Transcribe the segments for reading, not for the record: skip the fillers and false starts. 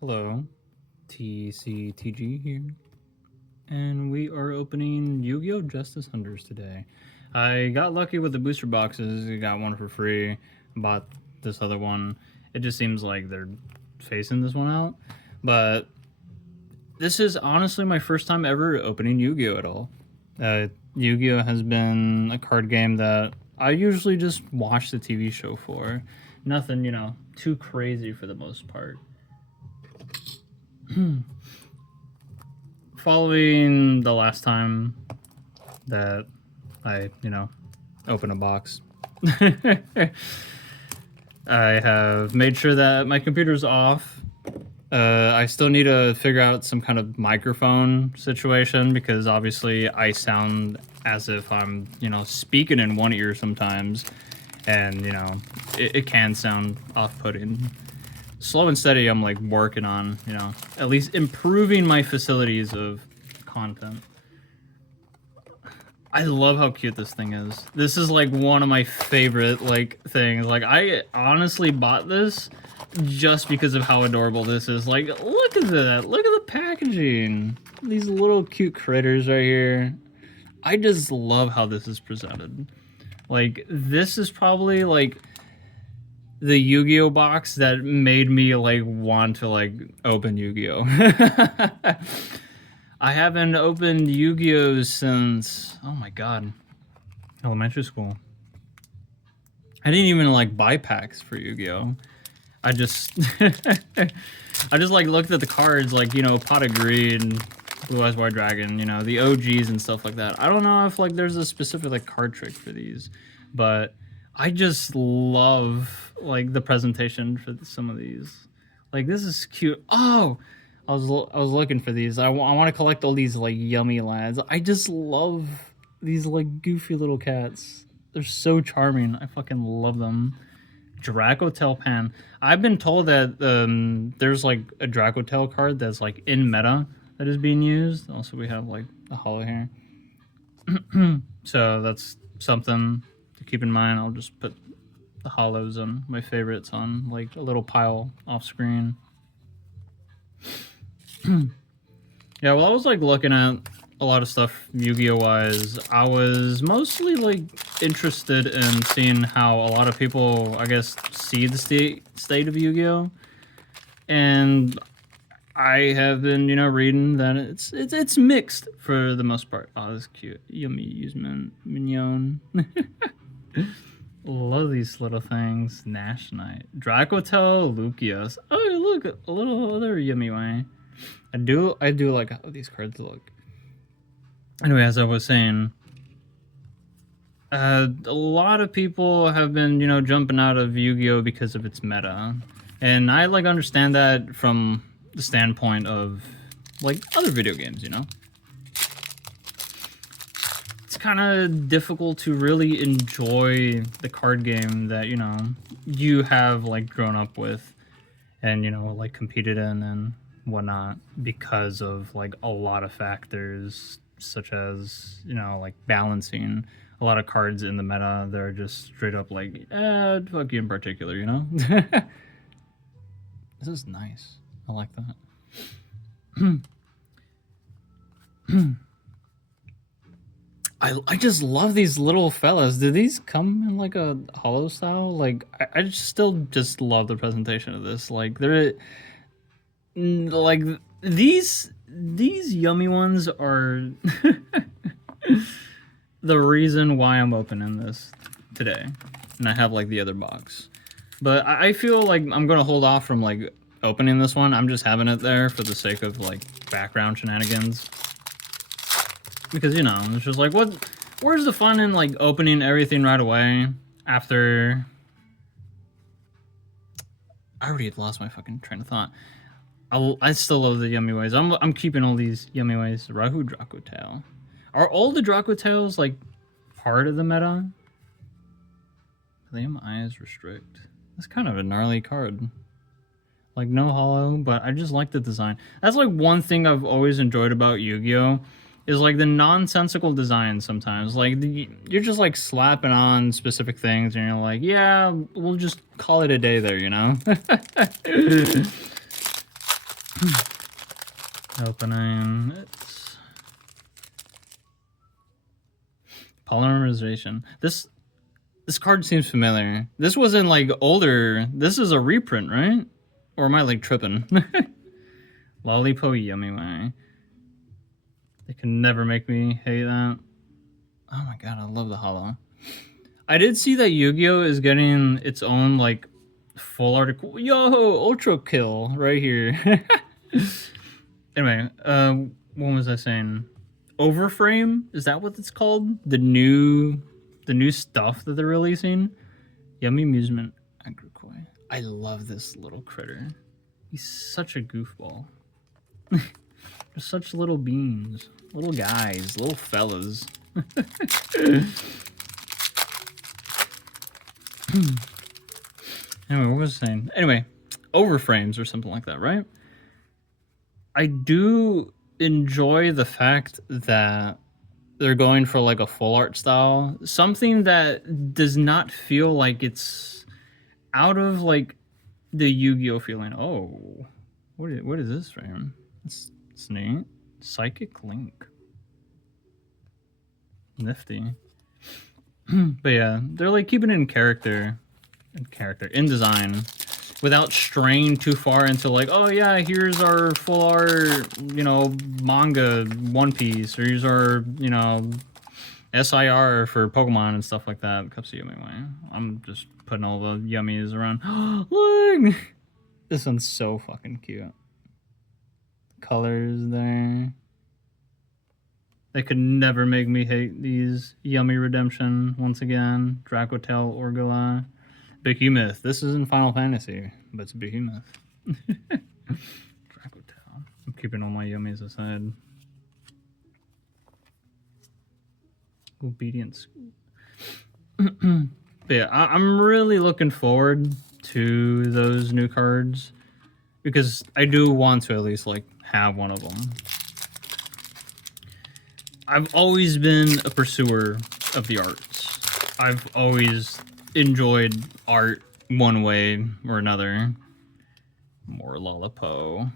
Hello, TCTG here, and we are opening Yu-Gi-Oh! Justice Hunters today. I got lucky with the booster boxes, I got one for free, bought this other one. It just seems like they're phasing this one out, but this is honestly my first time ever opening Yu-Gi-Oh! At all. Yu-Gi-Oh! Has been a card game that I usually just watch the TV show for. Nothing, too crazy for the most part. Following the last time that I, open a box, I have made sure that my computer's off. I still need to figure out some kind of microphone situation because obviously I sound as if I'm, speaking in one ear sometimes, and, it can sound off-putting. Slow and steady, I'm like working on, at least improving my facilities of content. I love how cute this thing is. This is like one of my favorite things. Like I honestly bought this just because of how adorable this is. Like look at that. Look at the packaging. These little cute critters right here. I just love how this is presented. Like this is probably like the Yu-Gi-Oh box that made me like want to like open Yu-Gi-Oh. I haven't opened Yu-Gi-Oh since, oh my god, elementary school. I didn't even like buy packs for Yu-Gi-Oh. I just I just like looked at the cards like, Pot of Greed, Blue Eyes White Dragon, the OGs and stuff like that. I don't know if like there's a specific like card trick for these, but I just love like the presentation for some of these. Like this is cute. Oh, I was looking for these. I want to collect all these like yummy lads. I just love these like goofy little cats. They're so charming. I fucking love them. Dracotel Pan. I've been told that there's like a Dracotel card that's like in meta that is being used. Also, we have like the holo here. So that's something to keep in mind. I'll just put the holos and my favorites on like a little pile off screen. Yeah, well, I was like looking at a lot of stuff Yu-Gi-Oh wise. I was mostly like interested in seeing how a lot of people, I guess, see the state of Yu-Gi-Oh, and I have been, reading that it's mixed for the most part. Oh, this is cute. Yummy usement mignon. Love these little things. Nash Knight. Dracotel Lucius. Oh, look, a little other yummy way. I do like how these cards look. Anyway, as I was saying, a lot of people have been, jumping out of Yu-Gi-Oh because of its meta. And I like understand that from the standpoint of like other video games, It's kind of difficult to really enjoy the card game that, you have like grown up with and, like competed in and whatnot because of like a lot of factors such as, like balancing a lot of cards in the meta. They're just straight up like, fuck you in particular, This is nice. I like that. I just love these little fellas. Do these come in like a holo style? Like I still just love the presentation of this. Like they're like these yummy ones are the reason why I'm opening this today. And I have like the other box. But I feel like I'm gonna hold off from like opening this one. I'm just having it there for the sake of like background shenanigans. Because, it's just like, where's the fun in, like, opening everything right away after... I already lost my fucking train of thought. I still love the yummy ways. I'm keeping all these yummy ways. Rahu Dracotail. Are all the Dracotails, like, part of the meta? Liam Eyes Restrict. That's kind of a gnarly card. Like, no holo, but I just like the design. That's, like, one thing I've always enjoyed about Yu-Gi-Oh! Is like the nonsensical design sometimes. Like you're just like slapping on specific things and you're like, yeah, we'll just call it a day there, Opening it. Polymerization. This card seems familiar. This wasn't like older. This is a reprint, right? Or am I like tripping? Lollipop Yummy Way. They can never make me hate that. Oh my god, I love the holo. I did see that Yu-Gi-Oh! Is getting its own like full article. Yo, Ultra Kill right here. Anyway, what was I saying? Overframe? Is that what it's called? The new stuff that they're releasing? Yummy Amusement Agrikoi. I love this little critter. He's such a goofball. They're such little beans. Little guys. Little fellas. Anyway, what was I saying? Anyway, overframes or something like that, right? I do enjoy the fact that they're going for like a full art style. Something that does not feel like it's out of like the Yu-Gi-Oh feeling. Oh, what is this frame? It's neat. Psychic Link. Nifty. But yeah, they're like keeping it in character, in design, without straying too far into like, oh yeah, here's our full art, you know, manga One Piece, or here's our, you know, SIR for Pokemon and stuff like that. Cups of Yummy Way. I'm just putting all the yummies around. Look! This one's so fucking cute. Colors there. They could never make me hate these. Yummy Redemption, once again. Dracotel, Orgala. Behemoth. This isn't Final Fantasy, but it's Behemoth. Dracotel. I'm keeping all my yummies aside. Obedience. But yeah, I'm really looking forward to those new cards, because I do want to at least like have one of them. I've always been a pursuer of the arts. I've always enjoyed art one way or another. More Lollipo.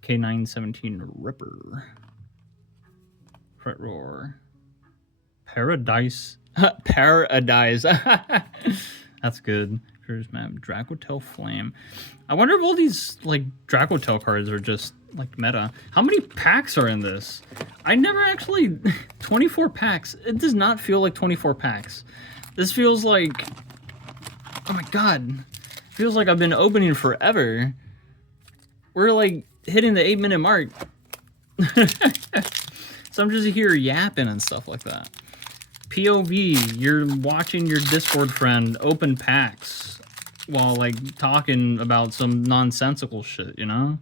K917 Ripper. Fret Roar. Paradise. Paradise. That's good. Here's map. Dracotel Flame. I wonder if all these like Dracotel cards are just like meta. How many packs are in this? I never actually 24 packs. It does not feel like 24 packs. This feels like, oh my god. It feels like I've been opening forever. We're like hitting the 8-minute mark. So I'm just here yapping and stuff like that. POV, you're watching your Discord friend open packs while like talking about some nonsensical shit, you know?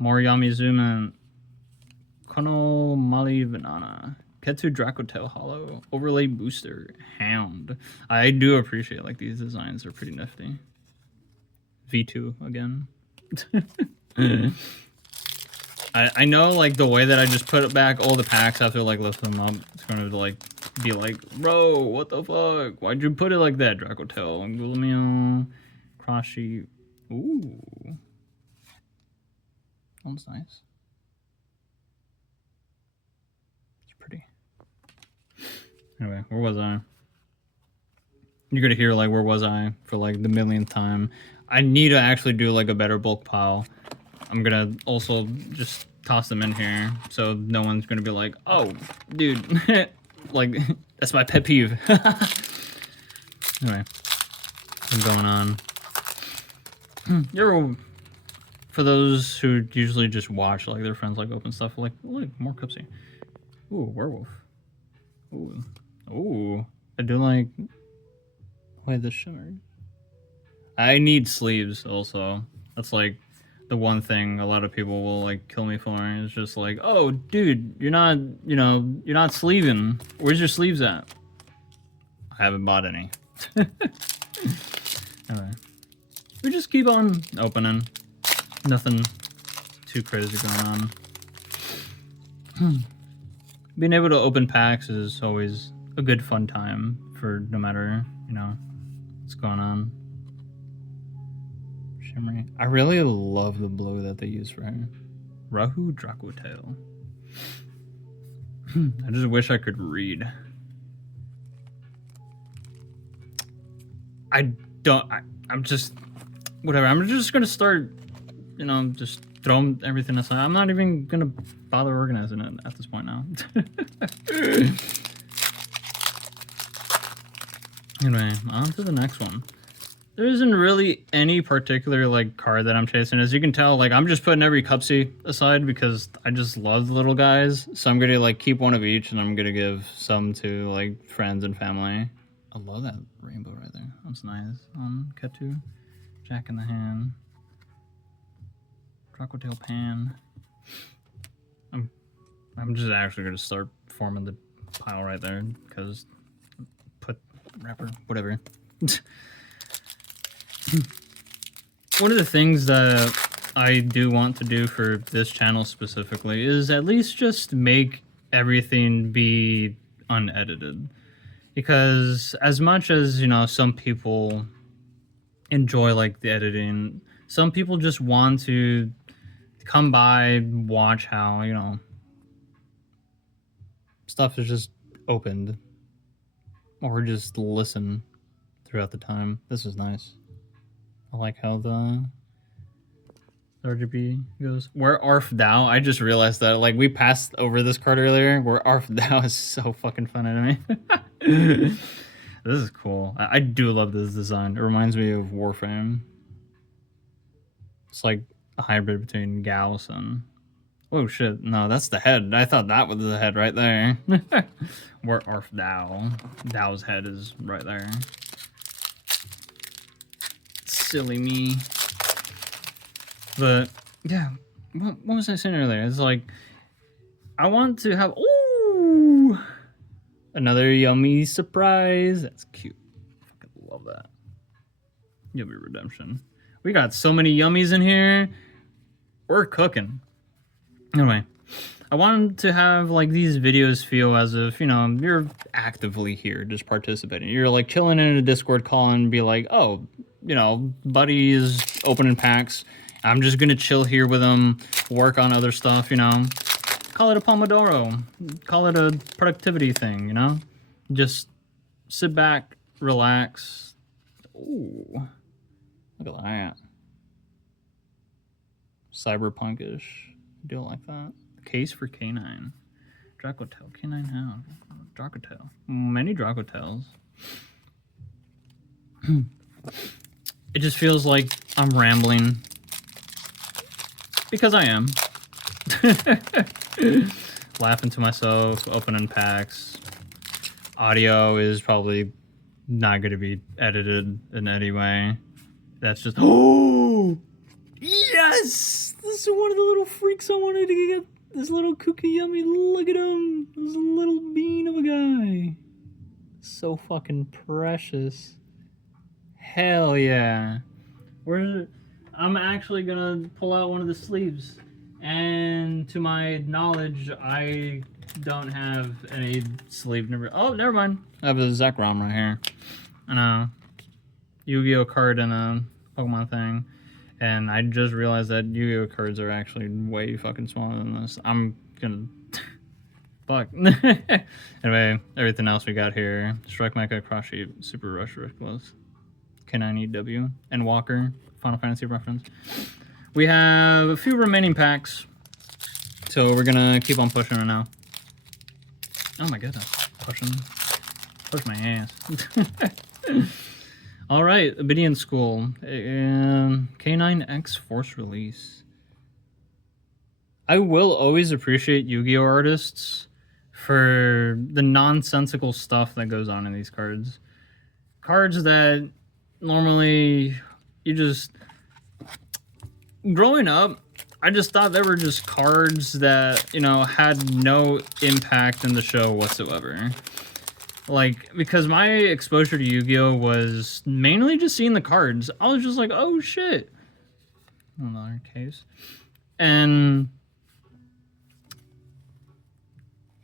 Moriyami Zuma, Kono Mali Banana, Ketsu Dracotel Hollow, Overlay Booster, Hound. I do appreciate like these designs are pretty nifty. V2 again. I know like the way that I just put back all the packs after like lift them up, it's going to like be like, bro, what the fuck? Why'd you put it like that, Dracotel? Gulmio, Krashi. Ooh. That one's nice. It's pretty. Anyway, where was I? You're gonna hear like where was I for like the millionth time. I need to actually do like a better bulk pile. I'm gonna also just toss them in here so no one's gonna be like, oh, dude, like that's my pet peeve. Anyway, what's going on? You're, for those who usually just watch like their friends like open stuff, like look, more Cupsy. Ooh, werewolf. Ooh, ooh. I do like. Wait, the shimmer. I need sleeves also. That's like the one thing a lot of people will like kill me for. It's just like, oh, dude, you're not, you know, you're not sleeving. Where's your sleeves at? I haven't bought any. Alright. We just keep on opening. Nothing too crazy going on. Being able to open packs is always a good fun time for no matter, you know, what's going on. shimmery. I really love the blue that they use for her. Rahu Dracotail. I just wish I could read. I'm just... Whatever, I'm just gonna start, you know, just throwing everything aside. I'm not even gonna bother organizing it at this point now. Anyway, on to the next one. There isn't really any particular, like, card that I'm chasing. As you can tell, like, I'm just putting every Cupsy aside because I just love the little guys. So I'm gonna, like, keep one of each, and I'm gonna give some to, like, friends and family. I love that rainbow right there. That's nice. Ketu, Jack in the Hand, Dracotail Pan. I'm just actually gonna start forming the pile right there because put wrapper, whatever. One of the things that I do want to do for this channel specifically is at least just make everything be unedited. Because as much as, you know, some people enjoy, like, the editing, some people just want to come by, watch how, you know, stuff is just opened. Or just listen throughout the time. This is nice. I like how the RGB goes. Where Arf Thou? I just realized that, like, we passed over this card earlier. Where Arf Thou is so fucking funny to me. This is cool. I do love this design. It reminds me of Warframe. It's like a hybrid between Gauss and... Oh shit, no, that's the head. I thought that was the head right there. Where Arf Thou. Thou's head is right there. Silly me. But, yeah, what was I saying earlier? It's like, I want to have... Ooh! Another yummy surprise. That's cute. Fucking love that. Yummy redemption. We got so many yummies in here. We're cooking. Anyway, I wanted to have, like, these videos feel as if, you know, you're actively here, just participating. You're, like, chilling in a Discord call and be like, oh, you know, buddy is opening packs. I'm just gonna chill here with him, work on other stuff, you know. Call it a Pomodoro. Call it a productivity thing, you know? Just sit back, relax. Ooh, look at that. Cyberpunkish. Do like that. Case for K9. Dracotail. K9 how? Dracotail. Many Dracotails. It just feels like I'm rambling. Because I am. Laughing to myself, opening packs. Audio is probably not going to be edited in any way. That's just... Oh! Yes! This is one of the little freaks I wanted to get. This little cookie yummy. Look at him. This little bean of a guy. So fucking precious. Hell yeah. Where's it? I'm actually gonna pull out one of the sleeves. And to my knowledge, I don't have any sleeve. Oh, never mind. I have a Zekrom right here. And a Yu-Gi-Oh card and a Pokemon thing. And I just realized that Yu-Gi-Oh cards are actually way fucking smaller than this. I'm gonna... Fuck. Anyway, everything else we got here. Strike Mecha, Cross Sheep, Super Rush, Ridiculous, K9EW, and Walker, Final Fantasy reference. We have a few remaining packs. So we're gonna keep on pushing it now. Oh my goodness. Push my ass. Alright, Obsidian School. K9X Force Release. I will always appreciate Yu-Gi-Oh artists for the nonsensical stuff that goes on in these cards. Cards that normally you just... Growing up, I just thought they were just cards that, you know, had no impact in the show whatsoever. Like, because my exposure to Yu-Gi-Oh was mainly just seeing the cards. I was just like, oh shit. Another case. And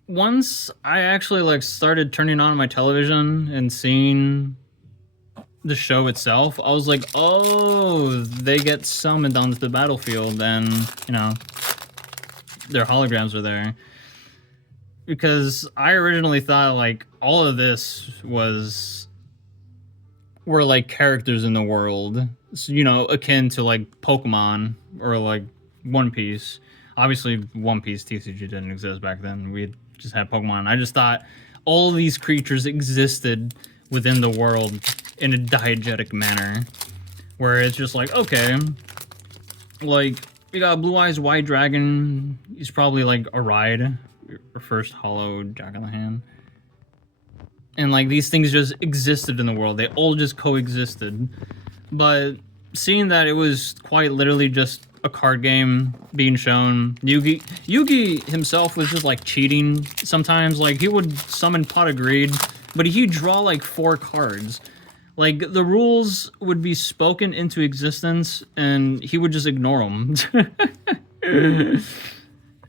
once I actually, like, started turning on my television and seeing the show itself, I was like, oh, they get summoned onto the battlefield, and you know, their holograms are there. Because I originally thought like all of this were like characters in the world, so, you know, akin to like Pokemon or like One Piece. Obviously, One Piece TCG didn't exist back then. We just had Pokemon. I just thought all of these creatures existed within the world in a diegetic manner, where it's just like, okay, like we got Blue Eyes White Dragon. He's probably like a ride, or first hollow Jack in the Hand. And like these things just existed in the world. They all just coexisted. But seeing that it was quite literally just a card game being shown, Yugi himself was just like cheating sometimes. Like he would summon Pot of Greed, but he'd draw like 4 cards. Like the rules would be spoken into existence and he would just ignore them.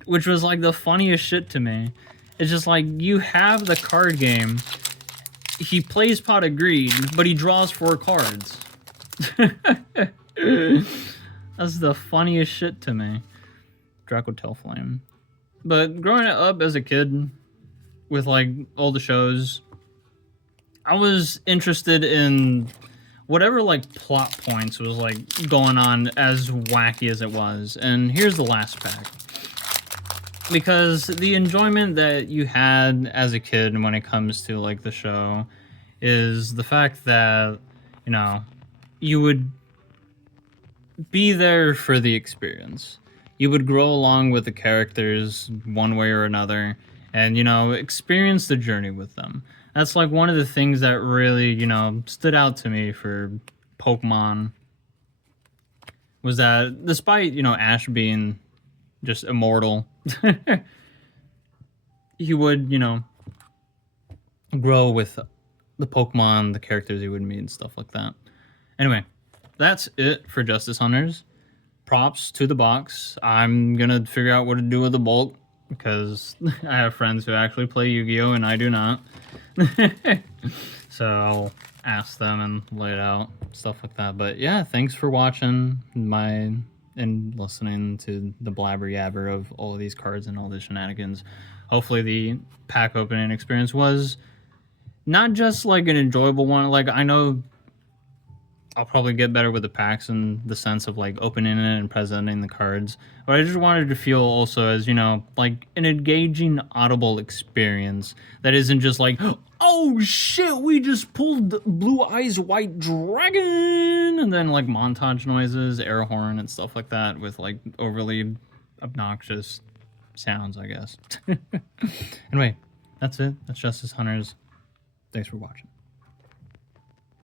Which was like the funniest shit to me. It's just like, you have the card game, he plays Pot of Greed, but he draws 4 cards. That's the funniest shit to me. Draco Tailflame. But growing up as a kid, with like all the shows, I was interested in whatever like plot points was like going on, as wacky as it was. And here's the last pack. Because the enjoyment that you had as a kid when it comes to like the show is the fact that, you know, you would be there for the experience. You would grow along with the characters one way or another and, you know, experience the journey with them. That's like one of the things that really, you know, stood out to me for Pokemon, was that despite, you know, Ash being just immortal, he would, you know, grow with the Pokemon, the characters he would meet and stuff like that. Anyway, that's it for Justice Hunters. Props to the box. I'm gonna figure out what to do with the bulk, because I have friends who actually play Yu-Gi-Oh! And I do not. So I'll ask them and lay it out, stuff like that. But yeah, thanks for watching and listening to the blabber yabber of all of these cards and all the shenanigans. Hopefully the pack opening experience was not just like an enjoyable one. Like, I know I'll probably get better with the packs in the sense of like opening it and presenting the cards, but I just wanted to feel also as, you know, like an engaging audible experience that isn't just like, oh shit, we just pulled Blue Eyes White Dragon, and then like montage noises, air horn and stuff like that with like overly obnoxious sounds, I guess. Anyway, that's it. That's Justice Hunters. Thanks for watching.